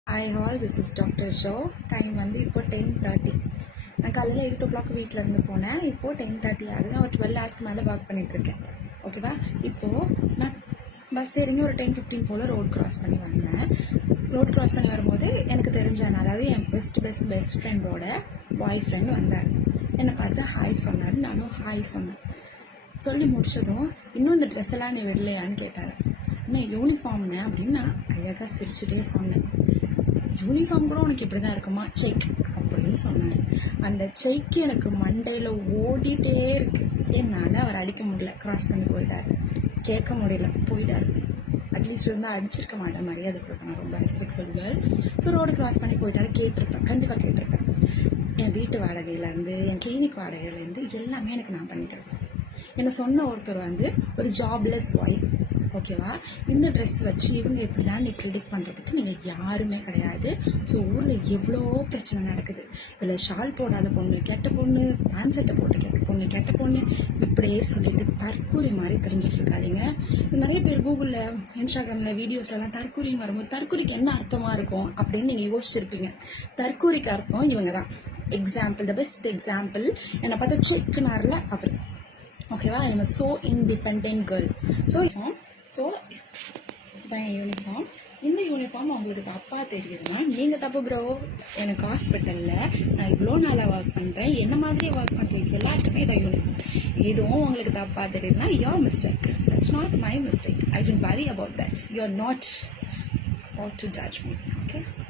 Hi all, this is Dr. Joe. Time வந்து இப்போ 10:30. நான் காலையில் 8 o'clock வீட்டிலேருந்து போனேன். இப்போது 10:30 ஆகுது. நான் ஒரு 12 hours மேலே ஒர்க் பண்ணிகிட்ருக்கேன். ஓகேவா? இப்போது நான் பஸ் இறங்கி ஒரு 10-15 போல் ரோட் க்ராஸ் பண்ணி வந்தேன். ரோட் க்ராஸ் பண்ணி வரும்போது எனக்கு தெரிஞ்சான், அதாவது என் பெஸ்ட் ஃப்ரெண்டோட பாய் ஃப்ரெண்ட் வந்தார். என்னை பார்த்து ஹாய் சொன்னார். நானும் ஹாய் சொன்னேன். சொல்லி முடிச்சதும் இன்னும் இந்த ட்ரெஸ் எல்லாம் நீ விடலையான்னு கேட்டார். என்ன யூனிஃபார்ம்னு அப்படின்னு நான் அழகாக சிரிச்சுட்டே சொன்னேன். யூனிஃபார்ம் கூட உனக்கு இப்படி தான் இருக்குமா, செக் அப்படின்னு சொன்னார். அந்த செக் எனக்கு மண்டையில் ஓடிட்டே இருக்கு. என்னால் அவர் அடிக்க முடியல, கிராஸ் பண்ணி போயிட்டார். கேட்க முடியல, போயிட்டார். அட்லீஸ்ட் இருந்தால் அடிச்சிருக்க மாட்டேன், மரியாதை கொடுப்பேன், ரொம்ப respectful girl. So road cross பண்ணி போயிட்டார். கேட்டிருப்பேன், கண்டிப்பாக கேட்டிருப்பேன். என் வீட்டு வாடகையிலேருந்து, என் கிளினிக் வாடகையிலேருந்து எல்லாமே எனக்கு நான் பண்ணிக்கிறேன். என்னை சொன்ன ஒருத்தர் வந்து ஒரு ஜாப்லெஸ் பாய். ஓகேவா? இந்த ட்ரெஸ் வச்சு இவங்க எப்படி தான் நீ ப்ரிடிக்ட் பண்ணுறதுக்கு நீங்கள் யாருமே கிடையாது. ஸோ ஊரில் எவ்வளோ பிரச்சனை நடக்குது. இதில் ஷால் போடாத பொண்ணு கெட்ட பொண்ணு, பேண்ட் சட்டை போட்டு கெட்ட பொண்ணு இப்படியே சொல்லிட்டு தற்கூரி மாதிரி தெரிஞ்சுட்டு இருக்காதீங்க. நிறைய பேர் கூகுளில், இன்ஸ்டாகிராமில், வீடியோஸ்லாம் தற்கூரின்னு வரும்போது தற்கூரிக்கு என்ன அர்த்தமாக இருக்கும் அப்படின்னு நீங்கள் யோசிச்சிருப்பீங்க. தற்கூரிக்கு அர்த்தம் இவங்க தான். எக்ஸாம்பிள், த பெஸ்ட் எக்ஸாம்பிள் என்னை பார்த்தா செக்குனாரில் அவர். ஓகேவா? I am so independent girl. So இதான் என் யூனிஃபார்ம். இந்த யூனிஃபார்ம் உங்களுக்கு தப்பாக தெரியுதுன்னா நீங்கள் தப்பு ப்ரோ. எனக்கு ஹாஸ்பிட்டலில் நான் இவ்வளோ நாளாக ஒர்க் பண்ணுறேன், என்ன மாதிரியே ஒர்க் பண்ணுறது எல்லாருக்குமே இதான் யூனிஃபார்ம். இதுவும் உங்களுக்கு தப்பாக தெரியுதுன்னா your mistake. That's not my mistake. I don't worry about that. You are not out to judge me. Okay?